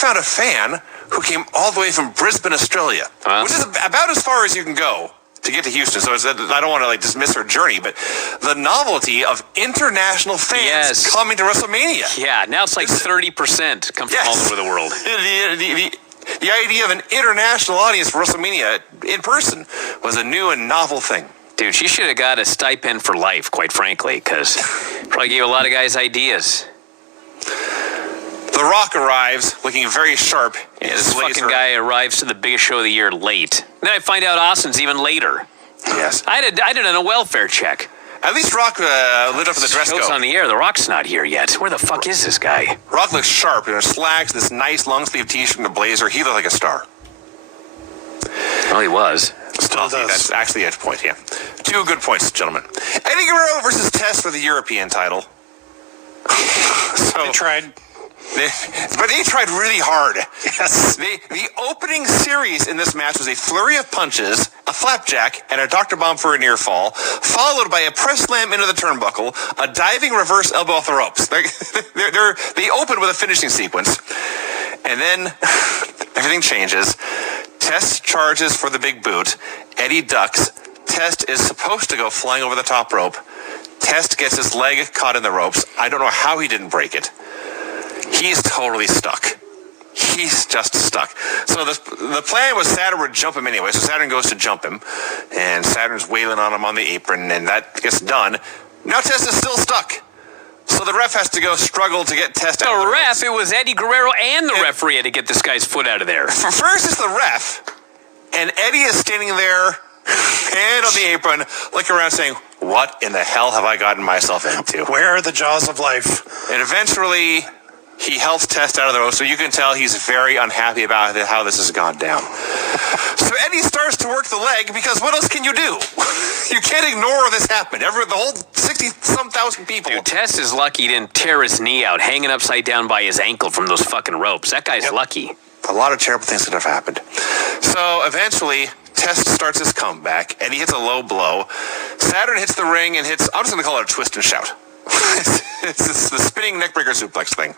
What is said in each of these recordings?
found a fan who came all the way from Brisbane, Australia, which is about as far as you can go to get to Houston. So I don't want to dismiss her journey, but the novelty of international fans coming to WrestleMania. Yeah, now it's like 30% come from all over the world. The idea of an international audience for WrestleMania in person was a new and novel thing. Dude, she should have got a stipend for life, quite frankly, because probably gave a lot of guys ideas. The Rock arrives looking very sharp. Yeah, this fucking guy arrives to the biggest show of the year late. Then I find out Austin's even later. Yes. I did on a welfare check. At least Rock lit up for the dress code. Show's on the air. The Rock's not here yet. Where the fuck is this guy? Rock looks sharp in slacks, this nice long-sleeve t-shirt and a blazer. He looked like a star. Well, he was. Still does. That's actually the edge point, yeah. 2 good points, gentlemen. Eddie Guerrero versus Test for the European title. They tried. But they tried really hard. Yes. The opening series in this match was a flurry of punches, a flapjack, and a Dr. Bomb for a near fall, followed by a press slam into the turnbuckle, a diving reverse elbow off the ropes. They open with a finishing sequence. And then everything changes. Test charges for the big boot. Eddie ducks. Test is supposed to go flying over the top rope. Test gets his leg caught in the ropes. I don't know how he didn't break it. He's totally stuck. He's just stuck. So the plan was Saturn would jump him anyway. So Saturn goes to jump him. And Saturn's wailing on him on the apron. And that gets done. Now Test is still stuck. So the ref has to go struggle to get Test out of the ref, it was Eddie Guerrero and the referee had to get this guy's foot out of there. First it's the ref. And Eddie is standing there, hand on the apron, looking around saying, what in the hell have I gotten myself into? Where are the jaws of life? And eventually he helps Test out of the rope, so you can tell he's very unhappy about how this has gone down. So Eddie starts to work the leg, because what else can you do? You can't ignore this happened. The whole 60-some-thousand people. Dude, Test is lucky he didn't tear his knee out, hanging upside down by his ankle from those fucking ropes. That guy's lucky. A lot of terrible things that have happened. So eventually, Test starts his comeback, and he hits a low blow. Saturn hits the ring and hits, I'm just going to call it a twist and shout. It's the spinning neckbreaker suplex thing.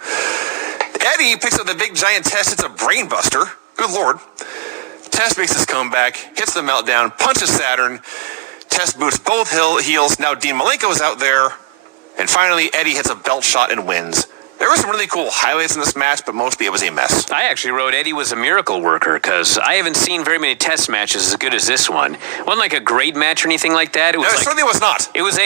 Eddie picks up the big giant Test. It's a brain buster. Good Lord. Test makes his comeback, hits the meltdown, punches Saturn. Test boots both heels. Now Dean Malenko is out there. And finally, Eddie hits a belt shot and wins. There were some really cool highlights in this match, but mostly it was a mess. I actually wrote Eddie was a miracle worker, because I haven't seen very many Test matches as good as this one. It wasn't like a great match or anything like that. It certainly was not. It was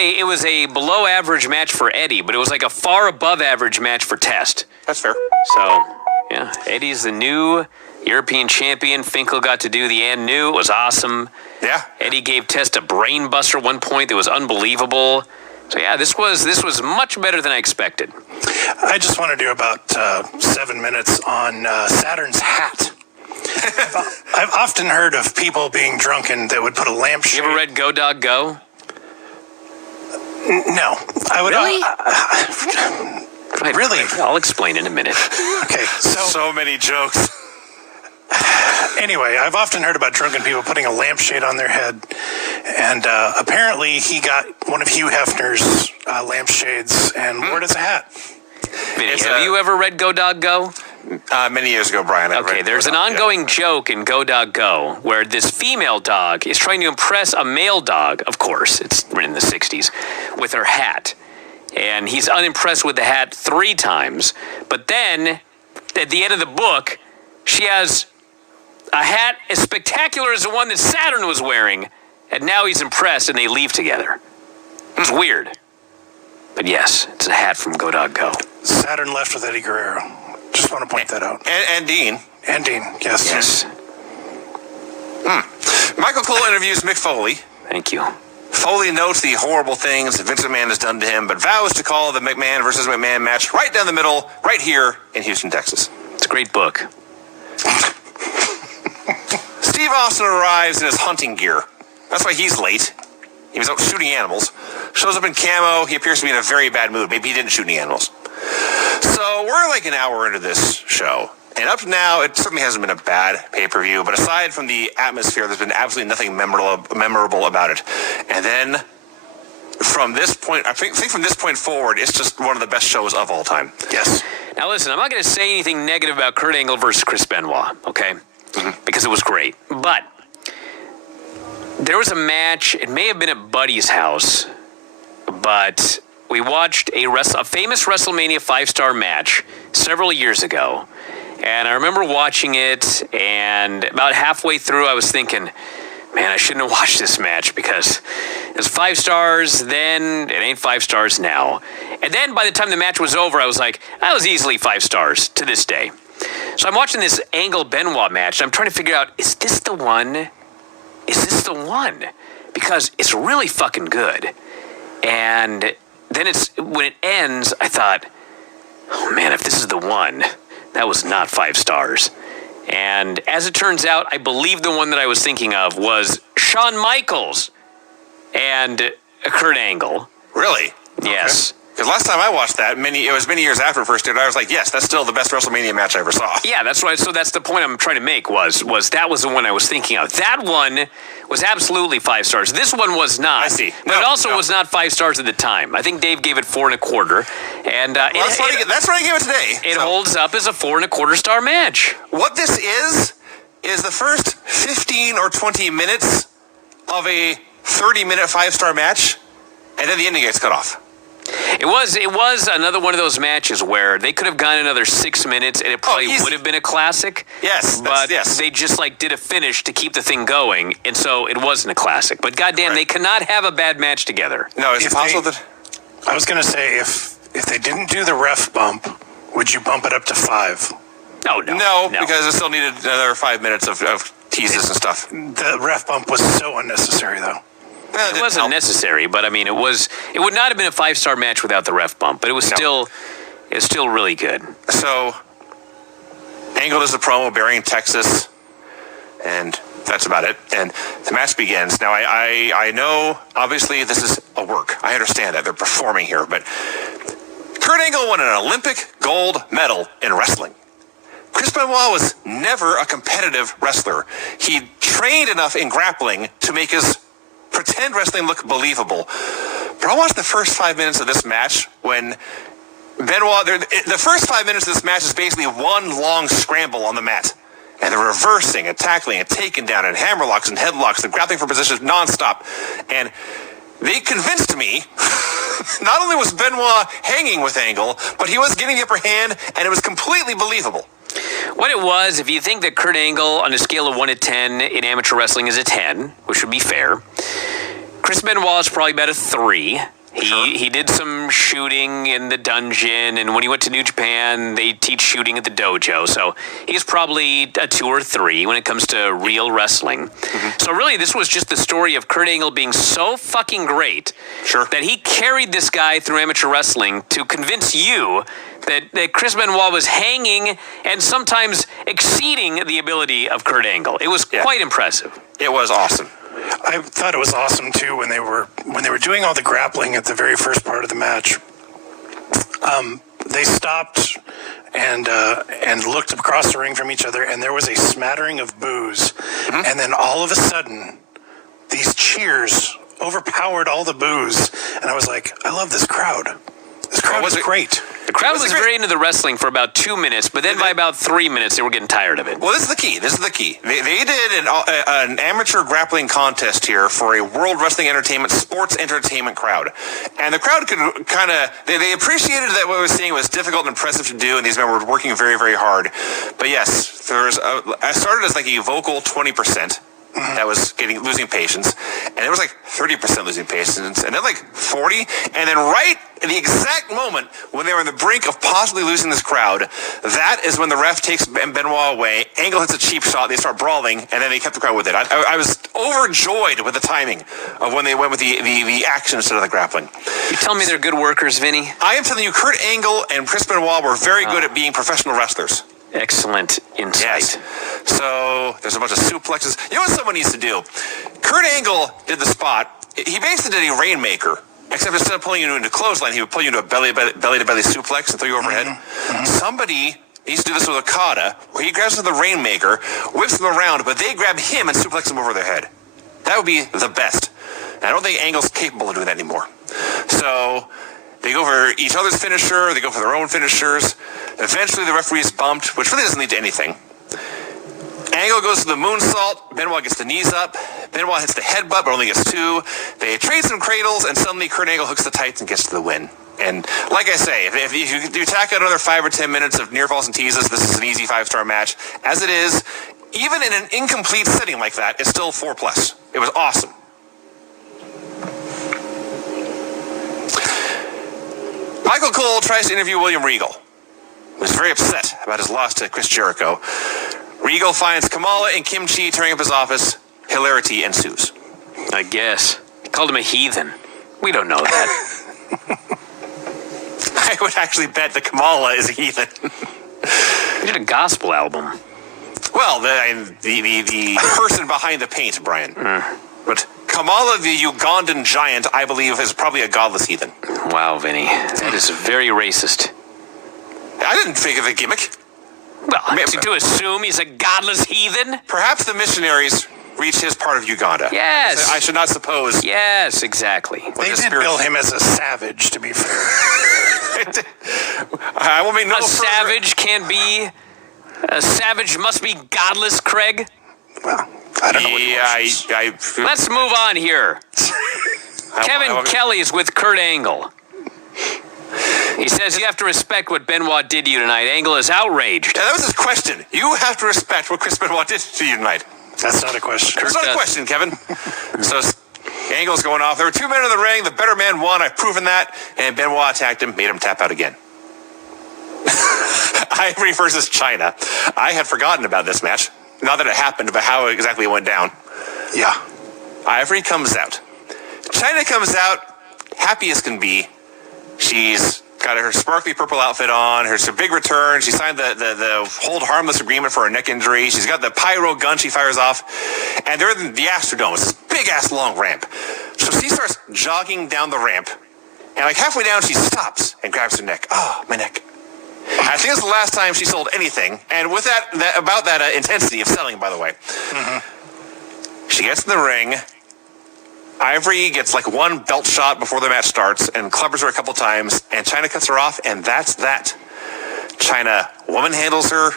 a below average match for Eddie, but it was like a far above average match for Test. That's fair. So, yeah, Eddie's the new European champion. Finkel got to do the and new. It was awesome. Yeah. Eddie gave Test a brain buster at one point that was unbelievable. So yeah, this was much better than I expected. I just want to do about 7 minutes on Saturn's hat. I've often heard of people being drunken that would put a lampshade. You ever read Go Dog Go? No. I would. Really? Really? I'll explain in a minute. Okay. So many jokes. Anyway, I've often heard about drunken people putting a lampshade on their head, and apparently he got one of Hugh Hefner's lampshades and wore it as a hat. Have you ever read Go Dog Go? Many years ago, Brian. Okay, there's an ongoing joke in Go Dog Go where this female dog is trying to impress a male dog, of course, it's written in the 60s, with her hat. And he's unimpressed with the hat 3 times. But then, at the end of the book, she has a hat as spectacular as the one that Saturn was wearing, and now he's impressed and they leave together. It's weird. But yes, it's a hat from Go Dog Go. Saturn left with Eddie Guerrero. Just want to point that out. And Dean. And Dean, yes. Yes. Michael Cole interviews Mick Foley. Thank you. Foley notes the horrible things that Vince McMahon has done to him, but vows to call the McMahon versus McMahon match right down the middle, right here in Houston, Texas. It's a great book. Steve Austin arrives in his hunting gear. That's why he's late. He was out shooting animals. Shows up in camo. He appears to be in a very bad mood. Maybe he didn't shoot any animals. So we're like an hour into this show. And up to now, it certainly hasn't been a bad pay-per-view. But aside from the atmosphere, there's been absolutely nothing memorable about it. And then from this point, I think from this point forward, it's just one of the best shows of all time. Yes. Now listen, I'm not going to say anything negative about Kurt Angle versus Chris Benoit, okay? Because it was great. But there was a match, it may have been at Buddy's house, but we watched a famous WrestleMania 5-star match several years ago. And I remember watching it, and about halfway through I was thinking, man, I shouldn't have watched this match because it was 5 stars then, it ain't 5 stars now. And then by the time the match was over, I was like, that was easily 5 stars to this day. So I'm watching this Angle-Benoit match, and I'm trying to figure out, is this the one? Is this the one? Because it's really fucking good. And then when it ends, I thought, oh man, if this is the one, that was not 5 stars. And as it turns out, I believe the one that I was thinking of was Shawn Michaels and Kurt Angle. Really? Yes. Because last time I watched that, it was many years after it first did, I was like, yes, that's still the best WrestleMania match I ever saw. Yeah, that's right. So that's the point I'm trying to make was that was the one I was thinking of. That one was absolutely 5 stars. This one was not. I see. But it also was not 5 stars at the time. I think Dave gave it 4 1/4. And that's what I gave it today. It holds up as a 4 1/4 star match. What this is the first 15 or 20 minutes of a 30-minute 5-star match, and then the ending gets cut off. It was another one of those matches where they could have gone another 6 minutes and it probably would have been a classic. Yes, but they just did a finish to keep the thing going, and so it wasn't a classic. But goddamn, They cannot have a bad match together. No, is it possible that? I was going to say if they didn't do the ref bump, would you bump it up to 5? No, because it still needed another 5 minutes of teases and stuff. The ref bump was so unnecessary, though. It wasn't necessary, but I mean, it would not have been a 5-star match without the ref bump, but it was still really good. So, Angle does the promo burying Texas, and that's about it. And the match begins. Now, I know, obviously, this is a work. I understand that. They're performing here, but Kurt Angle won an Olympic gold medal in wrestling. Chris Benoit was never a competitive wrestler. He trained enough in grappling to make his pretend wrestling look believable. But I watched the first 5 minutes of this match when Benoit, the first 5 minutes of this match is basically one long scramble on the mat. And they're reversing and tackling and taking down and hammerlocks and headlocks and grappling for positions nonstop. And they convinced me, not only was Benoit hanging with Angle, but he was getting the upper hand, and it was completely believable. What it was, if you think that Kurt Angle on a scale of 1 to 10 in amateur wrestling is a 10, which would be fair, Chris Benoit is probably about a 3. He did some shooting in the dungeon, and when he went to New Japan, they teach shooting at the dojo. So he's probably a 2 or 3 when it comes to real wrestling. So really, this was just the story of Kurt Angle being so fucking great that he carried this guy through amateur wrestling to convince you that Chris Benoit was hanging and sometimes exceeding the ability of Kurt Angle. It was quite impressive. It was awesome. I thought it was awesome too when they were doing all the grappling at the very first part of the match. They stopped and looked across the ring from each other, and there was a smattering of boos. And then all of a sudden, these cheers overpowered all the boos, and I was like, I love this crowd. This crowd was great. The crowd was very into the wrestling for about 2 minutes, but then by about 3 minutes, they were getting tired of it. Well, this is the key. They did an amateur grappling contest here for a World Wrestling Entertainment sports entertainment crowd. And the crowd could kind of, they appreciated that what we were seeing was difficult and impressive to do, and these men were working very, very hard. But yes, I started as a vocal 20%. That was losing patience, and it was 30% losing patience, and then 40, and then right at the exact moment when they were on the brink of possibly losing this crowd, that is when the ref takes Benoit away. Angle hits a cheap shot, they start brawling, and then they kept the crowd with it. I was overjoyed with the timing of when they went with the action instead of the grappling. You tell me they're good workers, Vinny? I am telling you, Kurt Angle and Chris Benoit were very good at being professional wrestlers. Excellent insight. Yes. So there's a bunch of suplexes. You know what someone needs to do? Kurt Angle did the spot. He basically did a rainmaker, except instead of pulling you into a clothesline, he would pull you into a belly-to-belly suplex and throw you overhead. Somebody needs to do this with Okada, where he grabs the rainmaker, whips them around, but they grab him and suplex him over their head. That would be the best. And I don't think Angle's capable of doing that anymore. So they go for each other's finisher. They go for their own finishers. Eventually, the referee's bumped, which really doesn't lead to anything. Angle goes to the moonsault. Benoit gets the knees up. Benoit hits the headbutt, but only gets 2. They trade some cradles, and suddenly Kurt Angle hooks the tights and gets to the win. And like I say, if you tack out another 5 or 10 minutes of near falls and teases, this is an easy 5-star match. As it is, even in an incomplete setting like that, it's still 4+. It was awesome. Michael Cole tries to interview William Regal, who's very upset about his loss to Chris Jericho. Regal finds Kamala and Kim Chi tearing up his office. Hilarity ensues. I guess. He called him a heathen. We don't know that. I would actually bet that Kamala is a heathen. He did a gospel album. Well, the person behind the paint, Brian. But Kamala, the Ugandan giant, I believe, is probably a godless heathen. Wow, Vinny. That is very racist. I didn't think of a gimmick. Well, to assume he's a godless heathen? Perhaps the missionaries reached his part of Uganda. Yes. I should not suppose. Yes, exactly. They did bill him as a savage, to be fair. I will make no A savage can't be... A savage must be godless, Craig? Well, I don't know what Yeah, Let's move on here. Kevin Kelly is with Kurt Angle. He says you have to respect what Benoit did to you tonight. Angle is outraged. Yeah, that was his question. You have to respect what Chris Benoit did to you tonight. That's not a question. That's not a question, Kevin. So Angle's going off. There were 2 men in the ring. The better man won. I've proven that. And Benoit attacked him, made him tap out again. Ivory versus China. I had forgotten about this match. Not that it happened, but how exactly it went down. Yeah. Ivory comes out. China comes out happy as can be. She's got her sparkly purple outfit on. Her big return. She signed the hold harmless agreement for her neck injury. She's got the pyro gun she fires off. And they're in the Astrodome. It's this big-ass long ramp. So she starts jogging down the ramp. And like halfway down, she stops and grabs her neck. Oh, my neck. I think it's the last time she sold anything. And with that intensity of selling, by the way. Mm-hmm. She gets in the ring. Ivory gets like one belt shot before the match starts and clubbers her a couple times, and China cuts her off, and that's that. China woman handles her,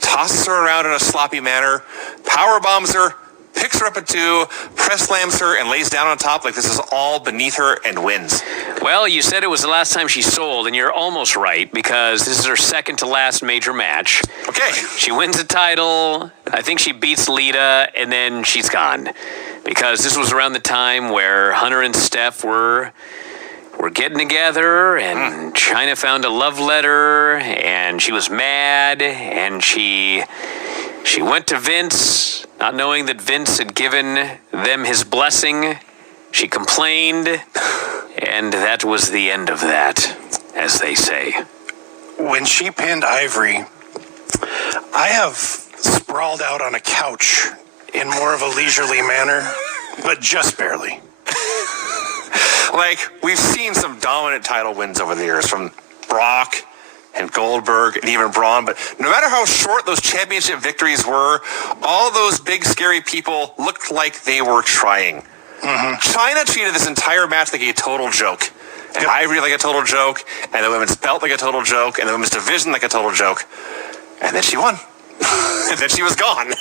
tosses her around in a sloppy manner, power bombs her, picks her up at 2, press slams her, and lays down on top like this is all beneath her and wins. Well, you said it was the last time she sold, and you're almost right, because this is her second to last major match. Okay. She wins the title, I think she beats Lita, and then she's gone. Because this was around the time where Hunter and Steph were getting together, and China found a love letter, and she was mad, and she went to Vince, not knowing that Vince had given them his blessing. She complained, and that was the end of that, as they say. When she pinned Ivory, I have sprawled out on a couch in more of a leisurely manner, but just barely. Like, we've seen some dominant title wins over the years from Brock and Goldberg and even Braun, but no matter how short those championship victories were, all those big, scary people looked like they were trying. Mm-hmm. China treated this entire match like a total joke. And Ivory like a total joke, and the women's belt like a total joke, and the women's division like a total joke. And then she won. And then she was gone.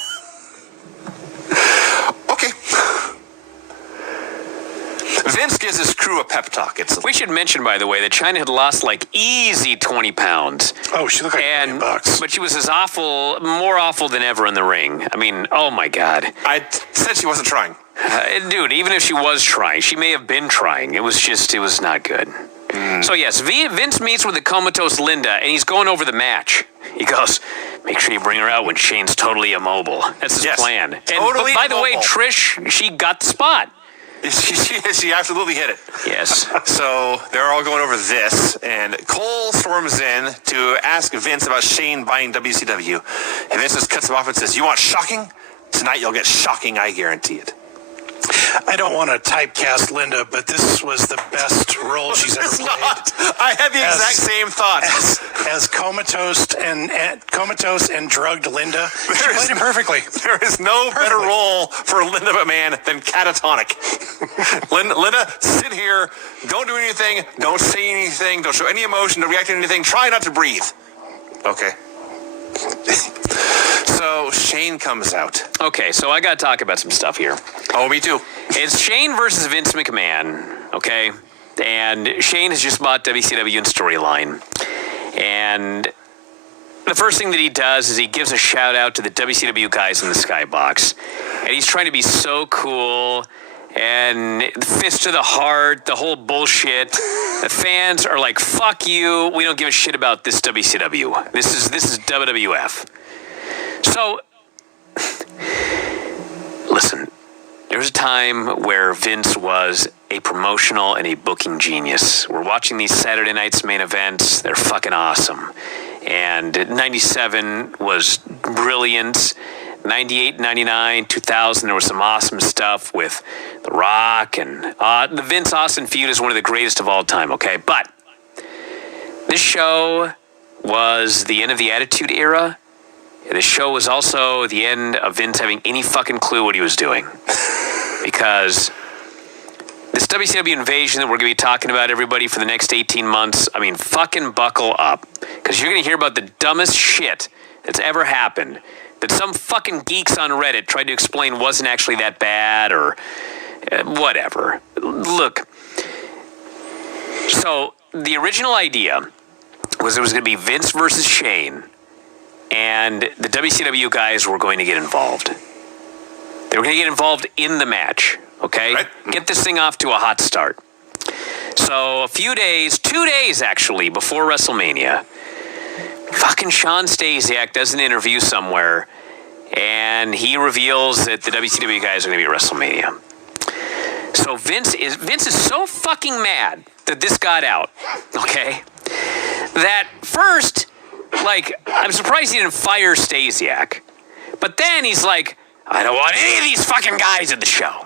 Okay. Vince gives his crew a pep talk. We should mention, by the way, that China had lost like easy 20 pounds. Oh, she looked like $20. But she was as awful, more awful than ever in the ring. I mean, oh my God. I said she wasn't trying. Dude, even if she was trying, she may have been trying. It was not good. So yes, Vince meets with the comatose Linda, and he's going over the match. He goes, make sure you bring her out when Shane's totally immobile. That's his plan. Totally but by the way, immobile. Trish, she got the spot. She absolutely hit it. Yes. So they're all going over this, and Cole storms in to ask Vince about Shane buying WCW. And Vince just cuts him off and says, you want shocking? Tonight you'll get shocking, I guarantee it. I don't want to typecast Linda, but this was the best role she's ever It's played. not. I had the exact same thought. As comatose and drugged Linda, she played it perfectly. There is no better role for Linda McMahon than catatonic. Linda, sit here. Don't do anything. Don't say anything. Don't show any emotion. Don't react to anything. Try not to breathe. Okay. So Shane comes out. Okay, so I got to talk about some stuff here. Oh, me too. It's Shane versus Vince McMahon, okay? And Shane has just bought WCW and Storyline. And the first thing that he does is he gives a shout out to the WCW guys in the skybox. And he's trying to be so cool and fist to the heart, the whole bullshit. The fans are like, fuck you. We don't give a shit about this WCW. This is WWF. So, listen, there was a time where Vince was a promotional and a booking genius. We're watching these Saturday night's main events. They're fucking awesome. And 97 was brilliant. 98, 99, 2000, there was some awesome stuff with The Rock. And the Vince Austin feud is one of the greatest of all time, okay? But this show was the end of the Attitude Era. The show was also the end of Vince having any fucking clue what he was doing. Because this WCW invasion that we're going to be talking about, everybody, for the next 18 months, I mean, fucking buckle up. Because you're going to hear about the dumbest shit that's ever happened that some fucking geeks on Reddit tried to explain wasn't actually that bad or whatever. Look, so the original idea was it was going to be Vince versus Shane, and the WCW guys were going to get involved. They were going to get involved in the match, okay? Right. Get this thing off to a hot start. So a few days, 2 days actually, before WrestleMania, fucking Sean Stasiak does an interview somewhere, and he reveals that the WCW guys are going to be at WrestleMania. So Vince is so fucking mad that this got out, okay? That first, like, I'm surprised he didn't fire Stasiak. But then he's like, I don't want any of these fucking guys at the show.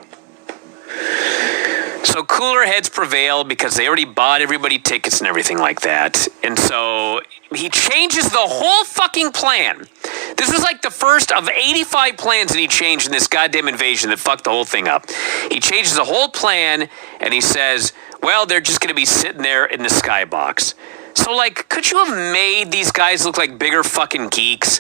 So cooler heads prevail because they already bought everybody tickets and everything like that. And so he changes the whole fucking plan. This was like the first of 85 plans that he changed in this goddamn invasion that fucked the whole thing up. He changes the whole plan and he says, well, they're just going to be sitting there in the skybox. So, like, could you have made these guys look like bigger fucking geeks?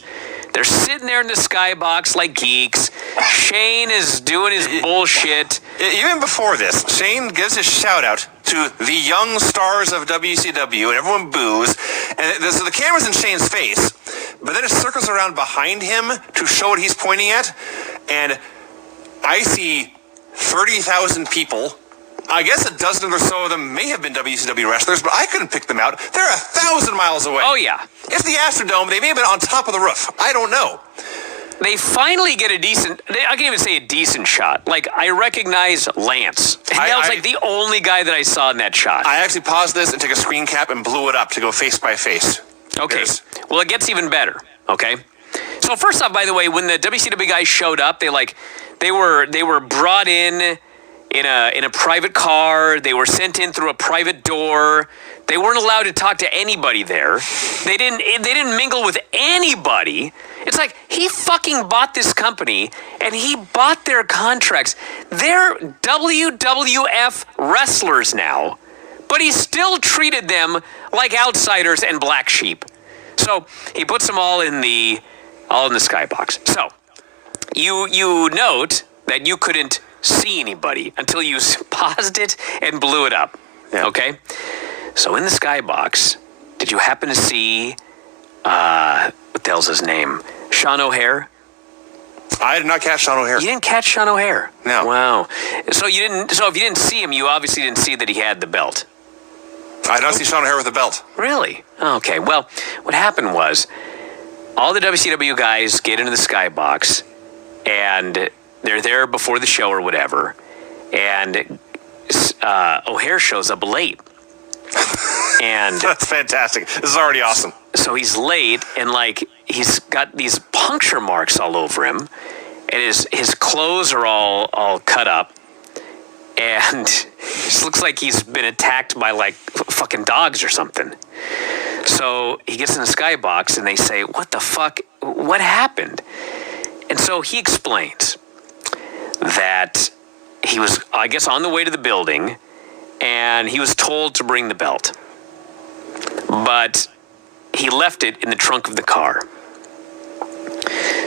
They're sitting there in the skybox like geeks. Shane is doing his bullshit. Even before this, Shane gives a shout out to the young stars of WCW, and everyone boos. And so the camera's in Shane's face, but then it circles around behind him to show what he's pointing at. And I see 30,000 people. I guess a dozen or so of them may have been WCW wrestlers, but I couldn't pick them out. They're 1,000 miles away. Oh, yeah. It's the Astrodome. They may have been on top of the roof. I don't know. They finally get a decent, I can't even say a decent shot. Like, I recognize Lance. And that was like the only guy that I saw in that shot. I actually paused this and took a screen cap and blew it up to go face by face. Okay. Well, it gets even better. Okay. So first off, by the way, when the WCW guys showed up, they were brought in a private car. They were sent in through a private door. They weren't allowed to talk to anybody there. They didn't mingle with anybody. It's like he fucking bought this company and he bought their contracts. They're WWF wrestlers now, but he still treated them like outsiders and black sheep. So he puts them all in the skybox. So you note that you couldn't see anybody until you paused it and blew it up. Yeah. Okay? So in the skybox, did you happen to see, what the hell's his name? Sean O'Hare? I did not catch Sean O'Hare. You didn't catch Sean O'Hare? No. Wow. So if you didn't see him, you obviously didn't see that he had the belt. I don't see Sean O'Hare with a belt. Really? Okay. Well, what happened was all the WCW guys get into the skybox and they're there before the show or whatever, and O'Hare shows up late. And That's fantastic. This is already awesome. so he's late, and like he's got these puncture marks all over him, and his clothes are all cut up, and it looks like he's been attacked by like fucking dogs or something. So he gets in the skybox and they say, "What the fuck? What happened?" And so he explains that he was, I guess, on the way to the building and he was told to bring the belt, but he left it in the trunk of the car.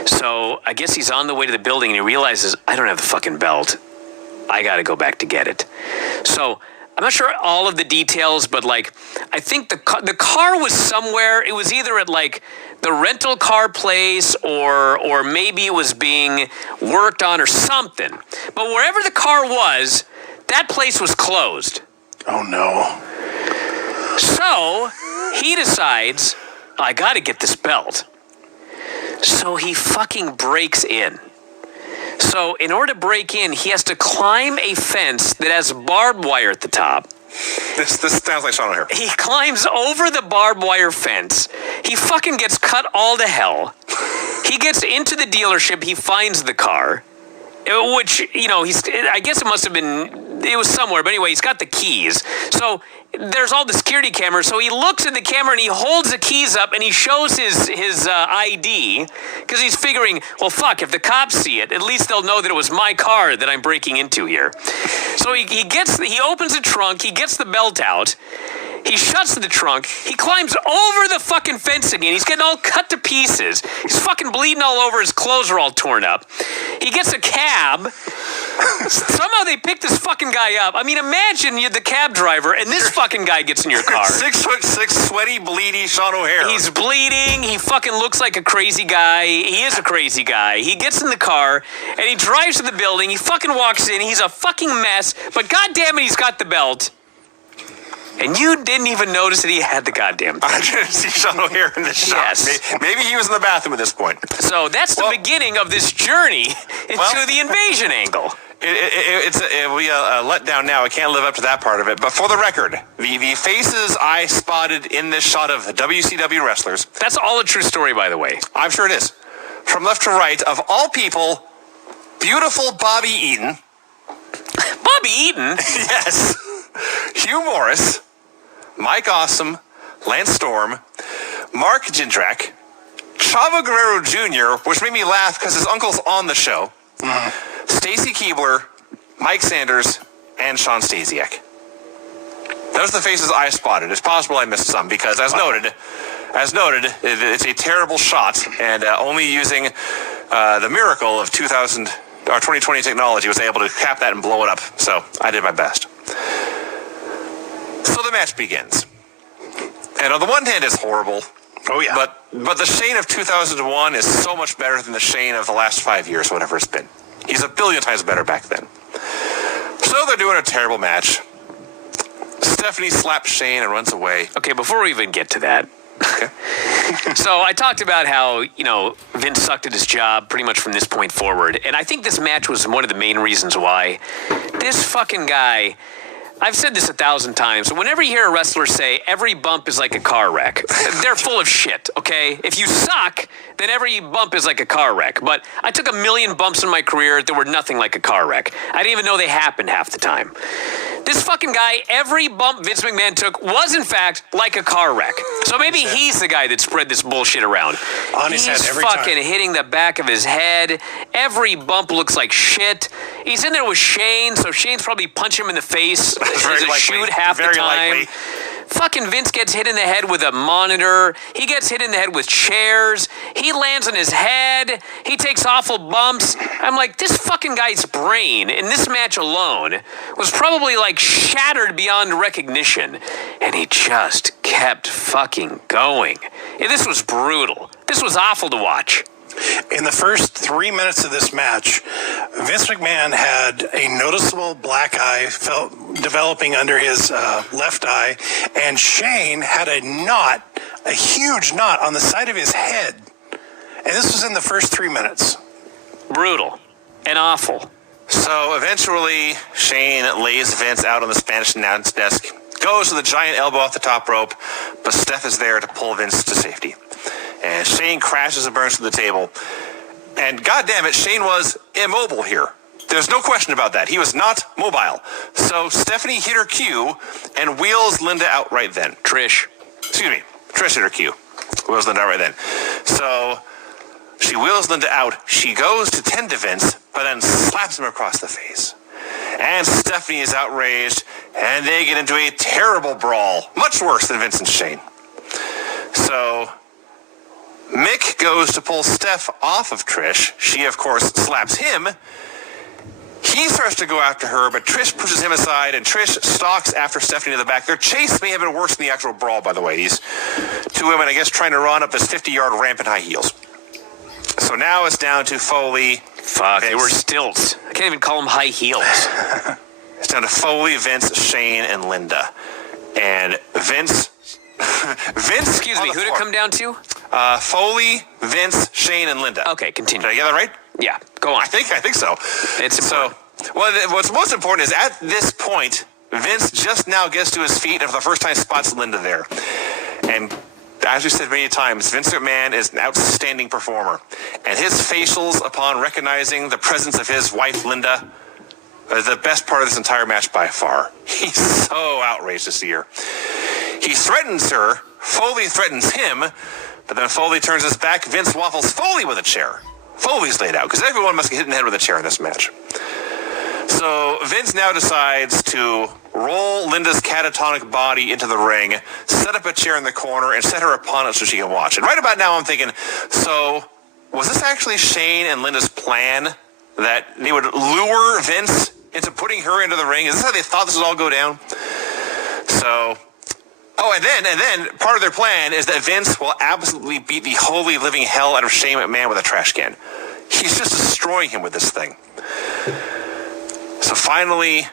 So I guess he's on the way to the building and he realizes, I don't have the fucking belt. I got to go back to get it. So I'm not sure all of the details, but like, I think the car was somewhere. It was either at like the rental car place or maybe it was being worked on or something. But wherever the car was, that place was closed. Oh no. So he decides, I got to get this belt. So he fucking breaks in. So in order to break in, he has to climb a fence that has barbed wire at the top. This sounds like Sean O'Hare. He climbs over the barbed wire fence. He fucking gets cut all to hell. He gets into the dealership. He finds the car, which, you know, I guess it must have been, it was somewhere. But anyway, he's got the keys. So there's all the security cameras. So he looks at the camera and he holds the keys up and he shows his ID because he's figuring, well, fuck, if the cops see it, at least they'll know that it was my car that I'm breaking into here. So he opens the trunk, he gets the belt out, he shuts the trunk, he climbs over the fucking fence again. He's getting all cut to pieces. He's fucking bleeding all over. His clothes are all torn up. He gets a cab. Somehow they pick this fucking guy up. I mean, imagine you're the cab driver and this fucking guy gets in your car. 6'6", sweaty, bleedy Sean O'Hare. He's bleeding. He fucking looks like a crazy guy. He is a crazy guy. He gets in the car and he drives to the building. He fucking walks in. He's a fucking mess. But goddamn it, he's got the belt. And you didn't even notice that he had the goddamn thing. I didn't see Sean O'Hare in this shot. Yes. Maybe he was in the bathroom at this point. So that's the beginning of this journey into the invasion angle. It's a letdown now. I can't live up to that part of it. But for the record, the faces I spotted in this shot of the WCW wrestlers. That's all a true story, by the way. I'm sure it is. From left to right, of all people, beautiful Bobby Eaton. Bobby Eaton? Yes. Hugh Morris, Mike Awesome, Lance Storm, Mark Jindrak, Chavo Guerrero Jr., which made me laugh because his uncle's on the show, Stacy Keibler, Mike Sanders, and Sean Stasiak. Those are the faces I spotted. It's possible I missed some because, as noted, it's a terrible shot, and only using the miracle of 2020 technology was able to cap that and blow it up. So I did my best. So the match begins. And on the one hand, it's horrible. Oh, yeah. But the Shane of 2001 is so much better than the Shane of the last 5 years, whatever it's been. He's a billion times better back then. So they're doing a terrible match. Stephanie slaps Shane and runs away. Okay, before we even get to that. Okay. So I talked about how, Vince sucked at his job pretty much from this point forward. And I think this match was one of the main reasons why. This fucking guy... I've said this 1,000 times. Whenever you hear a wrestler say every bump is like a car wreck, they're full of shit, okay? If you suck, then every bump is like a car wreck. But I took 1,000,000 bumps in my career that were nothing like a car wreck. I didn't even know they happened half the time. This fucking guy, every bump Vince McMahon took was, in fact, like a car wreck. So maybe he's the guy that spread this bullshit around. On his head every fucking time. hitting the back of his head. Every bump looks like shit. He's in there with Shane, so Shane's probably punching him in the face as a shoot half the time. Likely. Fucking Vince gets hit in the head with a monitor. He gets hit in the head with chairs. He lands on his head. He takes awful bumps. I'm like, this fucking guy's brain in this match alone was probably like shattered beyond recognition. And he just kept fucking going. And this was brutal. This was awful to watch. In the first 3 minutes of this match, Vince McMahon had a noticeable black eye developing under his left eye, and Shane had a huge knot on the side of his head. And this was in the first 3 minutes. Brutal and awful. So eventually, Shane lays Vince out on the Spanish announce desk, goes to the giant elbow off the top rope, but Steph is there to pull Vince to safety. And Shane crashes and burns to the table. And goddamn it, Shane was immobile here. There's no question about that. He was not mobile. So Stephanie hit her cue and wheels Linda out right then. Trish hit her cue. Wheels Linda out right then. So she wheels Linda out. She goes to tend to Vince, but then slaps him across the face. And Stephanie is outraged, and they get into a terrible brawl. Much worse than Vince and Shane. So Mick goes to pull Steph off of Trish. She, of course, slaps him. He starts to go after her, but Trish pushes him aside, and Trish stalks after Stephanie to the back. Their chase may have been worse than the actual brawl, by the way. These two women, I guess, trying to run up this 50-yard ramp in high heels. So now it's down to Foley. Fuck, they were stilts. I can't even call them high heels. It's down to Foley, Vince, Shane, and Linda. And Vince... Excuse me, who did it come down to? Foley, Vince, Shane, and Linda. Okay, continue. Did I get that right? Yeah, go on. I think so. It's important. So, what's most important is at this point, Vince just now gets to his feet and for the first time spots Linda there. And as we said many times, Vince McMahon is an outstanding performer. And his facials upon recognizing the presence of his wife, Linda, are the best part of this entire match by far. He's so outraged to see her. He threatens her. Foley threatens him. But then Foley turns his back. Vince waffles Foley with a chair. Foley's laid out because everyone must get hit in the head with a chair in this match. So Vince now decides to roll Linda's catatonic body into the ring, set up a chair in the corner, and set her upon it so she can watch. And right about now I'm thinking, so was this actually Shane and Linda's plan that they would lure Vince into putting her into the ring? Is this how they thought this would all go down? So... Oh, and then part of their plan is that Vince will absolutely beat the holy living hell out of Shane McMahon with a trash can. He's just destroying him with this thing. So finally,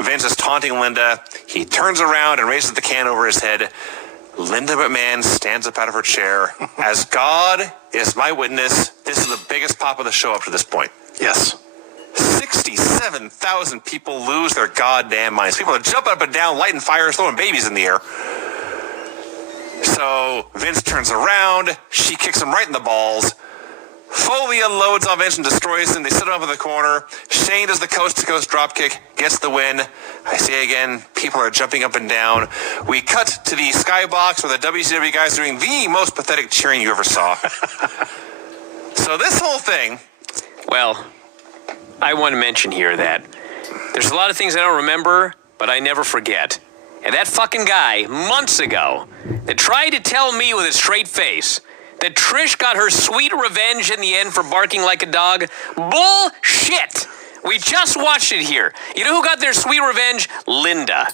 Vince is taunting Linda. He turns around and raises the can over his head. Linda McMahon stands up out of her chair. As God is my witness, this is the biggest pop of the show up to this point. Yes. 67,000 people lose their goddamn minds. People are jumping up and down, lighting fires, throwing babies in the air. So Vince turns around. She kicks him right in the balls. Foley unloads on Vince and destroys him. They set him up in the corner. Shane does the coast-to-coast dropkick, gets the win. I say again, people are jumping up and down. We cut to the skybox where the WCW guys are doing the most pathetic cheering you ever saw. So this whole thing... Well... I want to mention here that there's a lot of things I don't remember, but I never forget. And that fucking guy, months ago, that tried to tell me with a straight face that Trish got her sweet revenge in the end for barking like a dog. Bullshit! We just watched it here. You know who got their sweet revenge? Linda.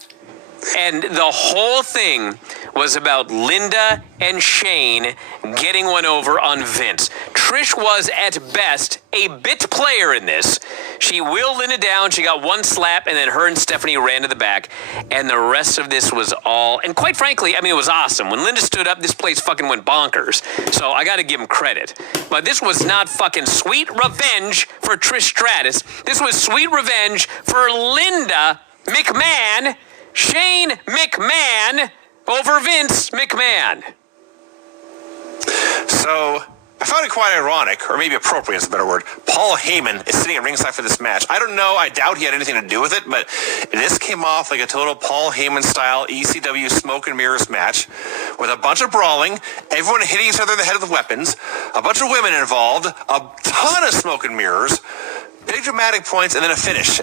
And the whole thing was about Linda and Shane getting one over on Vince. Trish was, at best, a bit player in this. She wheeled Linda down, she got one slap, and then her and Stephanie ran to the back. And the rest of this was all... And quite frankly, I mean, it was awesome. When Linda stood up, this place fucking went bonkers. So I gotta give him credit. But this was not fucking sweet revenge for Trish Stratus. This was sweet revenge for Linda McMahon... Shane McMahon over Vince McMahon. So, I found it quite ironic, or maybe appropriate is a better word. Paul Heyman is sitting at ringside for this match. I don't know, I doubt he had anything to do with it, but this came off like a total Paul Heyman-style ECW smoke and mirrors match with a bunch of brawling, everyone hitting each other in the head with weapons, a bunch of women involved, a ton of smoke and mirrors, big dramatic points, and then a finish.